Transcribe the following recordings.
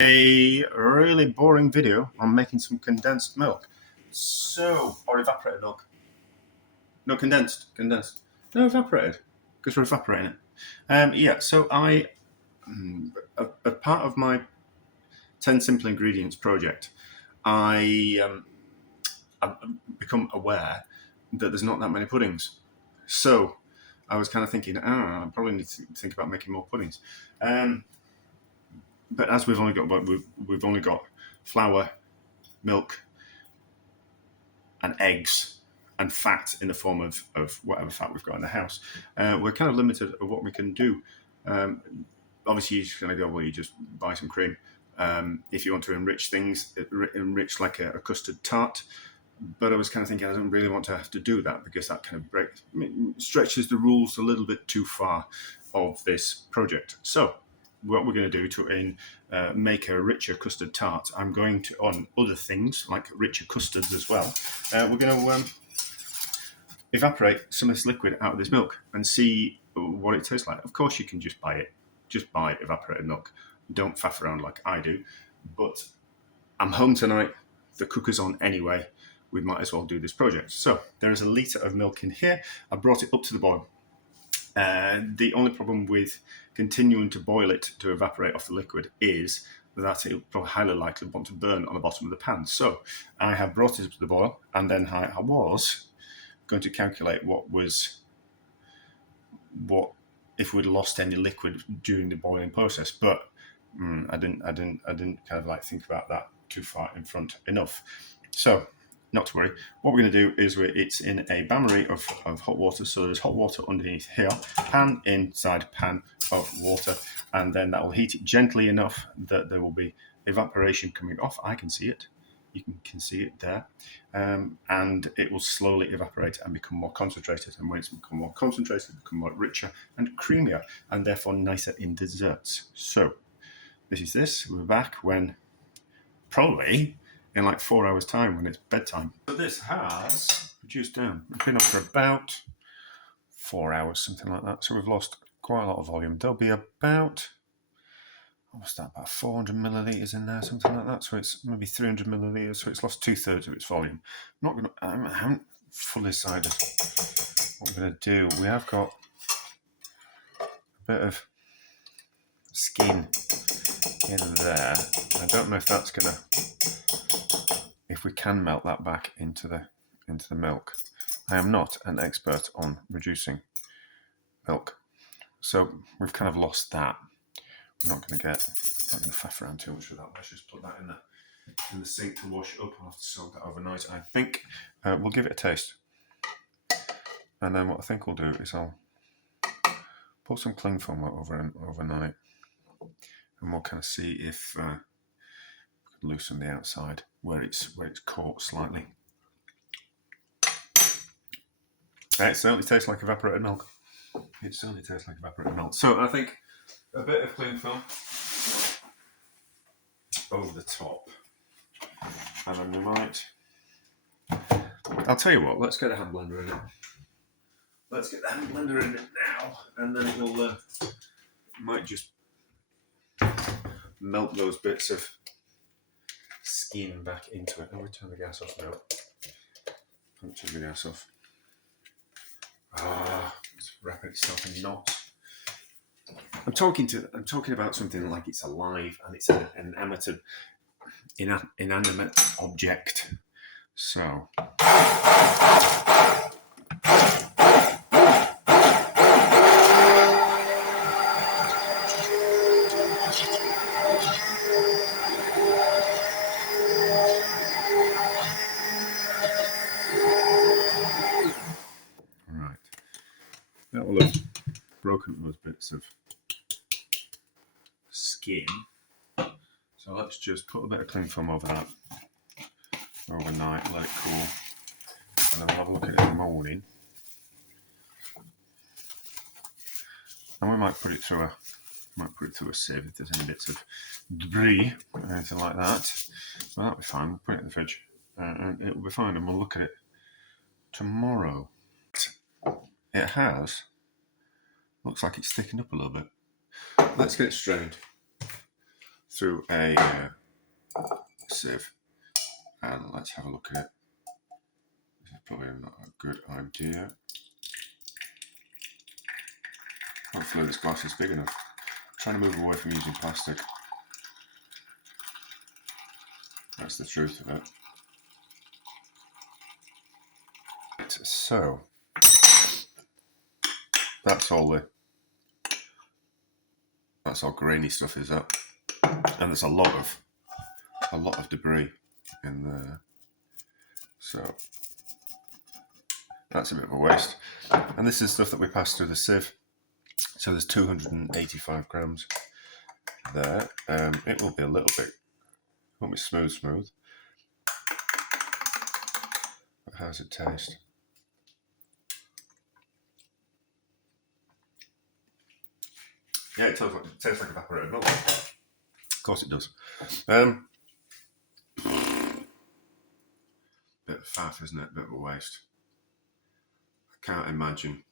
A really boring video on making some condensed milk. Or evaporated milk. No, condensed. No, evaporated, because we're evaporating it. So a part of my 10 simple ingredients project, I've become aware that there's not that many puddings. So I was kind of thinking, I probably need to think about making more puddings. But as we've only got flour, milk, and eggs, and fat in the form of whatever fat we've got in the house, we're kind of limited of what we can do. Obviously, you're just going to go, well, you just buy some cream. If you want to enrich things, enrich like a custard tart. But I was kind of thinking I don't really want to have to do that, because that kind of stretches the rules a little bit too far of this project. So what we're going to do to make a richer custard tart, I'm going to, on other things like richer custards as well, we're going to evaporate some of this liquid out of this milk and see what it tastes like. Of course, you can just buy it. Just buy evaporated milk. Don't faff around like I do. But I'm home tonight. The cooker's on anyway. We might as well do this project. So there is a litre of milk in here. I brought it up to the boil. The only problem with continuing to boil it to evaporate off the liquid is that it will highly likely want to burn on the bottom of the pan. So I have brought it up to the boil, and then I was going to calculate what if we'd lost any liquid during the boiling process, but I didn't kind of like think about that too far in front enough. So not to worry. What we're going to do is it's in a bain-marie of hot water. So there's hot water underneath here, pan inside pan of water, and then that will heat it gently enough that there will be evaporation coming off. I can see it. You can see it there. And it will slowly evaporate and become more concentrated. And when it's become more concentrated, it'll become more richer and creamier, and therefore nicer in desserts. So this is this. We're back when probably in like 4 hours' time when it's bedtime. So this has reduced down. It's been up for about 4 hours, something like that. So we've lost quite a lot of volume. There'll be about, what's that, about 400 millilitres in there, something like that. So it's maybe 300 millilitres. So it's lost 2/3 of its volume. I haven't fully decided what we're going to do. We have got a bit of skin in there. I don't know if that's going to, if we can melt that back into the milk. I am not an expert on reducing milk, so we've kind of lost that. We're not going to faff around too much with that. Let's just put that in the sink to wash up. I'll have to soak that overnight. I think we'll give it a taste, and then what I think we'll do is I'll put some cling film overnight, and we'll kind of see if we can loosen the outside where it's caught slightly. It certainly tastes like evaporated milk. So I think a bit of cling film over the top, and then we might. I'll tell you what. Let's get a hand blender in it. Let's get the hand blender in it now, and then it will might just melt those bits of skin back into it. And we turn the gas off now. Don't turn the gas off. It's wrapping itself in knots. I'm talking about something like it's alive and it's an inanimate object. So. That will have broken those bits of skin. So let's just put a bit of cling film over that overnight, let it cool, and then we'll have a look at it in the morning. And we might put it through a sieve if there's any bits of debris or anything like that. Well, that'll be fine. We'll put it in the fridge, and it will be fine. And we'll look at it tomorrow. It looks like it's thickened up a little bit. Let's get it strained. through a sieve, and let's have a look at it. This is probably not a good idea. Hopefully this glass is big enough. I'm trying to move away from using plastic. That's the truth of it. So that's all grainy stuff, is that? And there's a lot of debris in there. So that's a bit of a waste. And this is stuff that we pass through the sieve. So there's 285 grams there. It will be a little bit, won't be smooth. But how does it taste? Yeah, it tastes like evaporated milk. Of course it does. Bit of faff, isn't it? Bit of a waste. I can't imagine.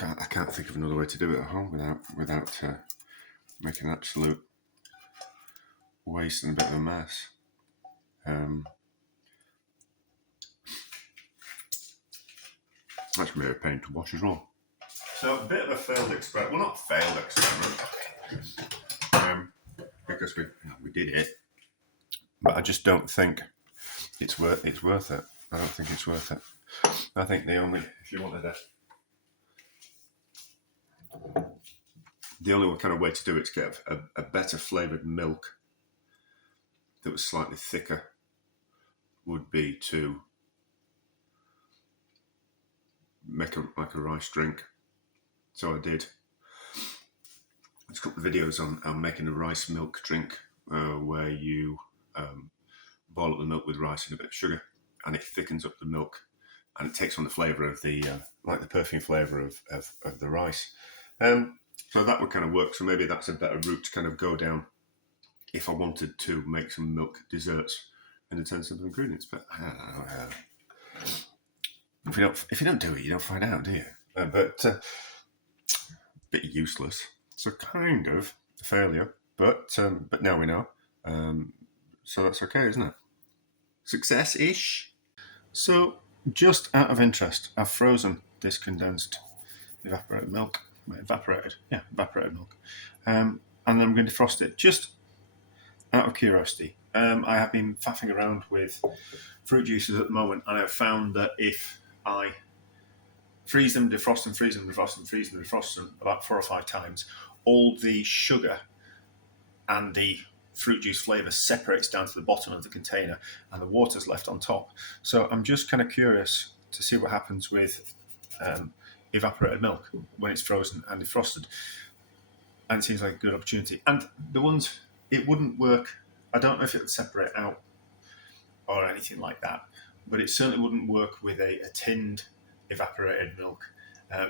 I can't think of another way to do it at home without making an absolute waste and a bit of a mess. That's really a pain to wash as well. So a bit of a failed experiment. Well, not failed experiment, because we did it, but I just don't think it's worth it. I don't think it's worth it. I think the only kind of way to do it is get a better flavoured milk that was slightly thicker would be to make a rice drink. So I did. There's a couple of videos on making a rice milk drink where you boil up the milk with rice and a bit of sugar, and it thickens up the milk, and it takes on the flavour of the like the perfume flavour of the rice. So that would kind of work. So maybe that's a better route to kind of go down if I wanted to make some milk desserts in terms of ingredients. But I don't know. If you don't do it, you don't find out, do you? But bit useless. So kind of a failure, but now we know. So that's okay, isn't it? Success-ish. So just out of interest, I've frozen this condensed evaporated milk. Evaporated milk. And then I'm going to defrost it just out of curiosity. I have been faffing around with fruit juices at the moment, and I've found that if I freeze them, defrost them, freeze them, defrost them, freeze them, defrost them about 4 or 5 times, all the sugar and the fruit juice flavour separates down to the bottom of the container and the water's left on top. So I'm just kind of curious to see what happens with evaporated milk when it's frozen and defrosted. And it seems like a good opportunity. And the ones, it wouldn't work, I don't know if it would separate out or anything like that, but it certainly wouldn't work with a tinned evaporated milk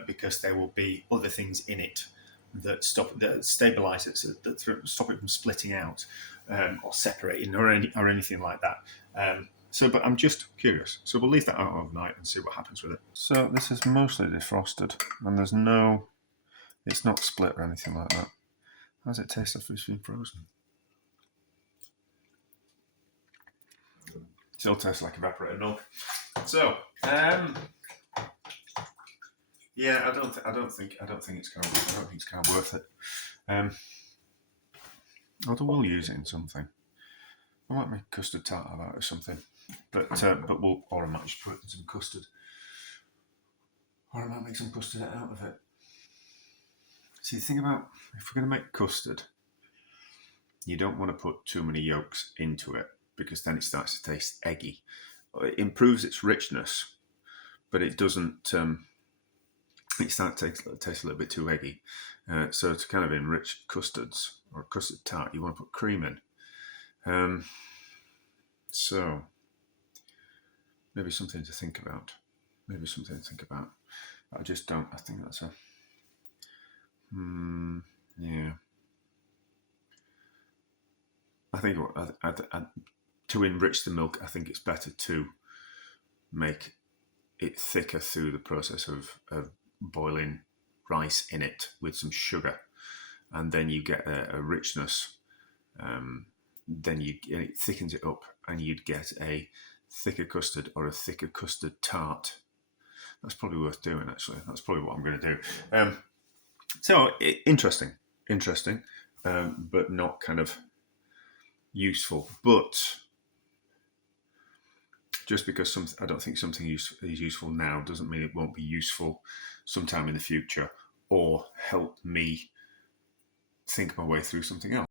because there will be other things in it that stabilise it, that stop it from splitting out or separating or anything like that. But I'm just curious. So we'll leave that out overnight and see what happens with it. So this is mostly defrosted, and it's not split or anything like that. How does it taste after it's been frozen? Still tastes like evaporated milk. So, yeah, I don't think it's kind of worth it. Although we'll use it in something. I might make custard tart out of it or something. But I might just put in some custard. Or I might make some custard out of it. See, the thing about, if we're going to make custard, you don't want to put too many yolks into it because then it starts to taste eggy. It improves its richness, but it doesn't. It starts to taste a little bit too eggy. So to kind of enrich custards or custard tart, you want to put cream in. So maybe something to think about. I just don't. I think that's a. Yeah. I think to enrich the milk, I think it's better to make it thicker through the process of boiling rice in it with some sugar. and then you get a richness. Then it thickens it up, and you'd get a thicker custard or a thicker custard tart. That's probably worth doing, actually. That's probably what I'm going to do. So interesting, but not kind of useful. But just because I don't think something is useful now doesn't mean it won't be useful sometime in the future or help me think my way through something else.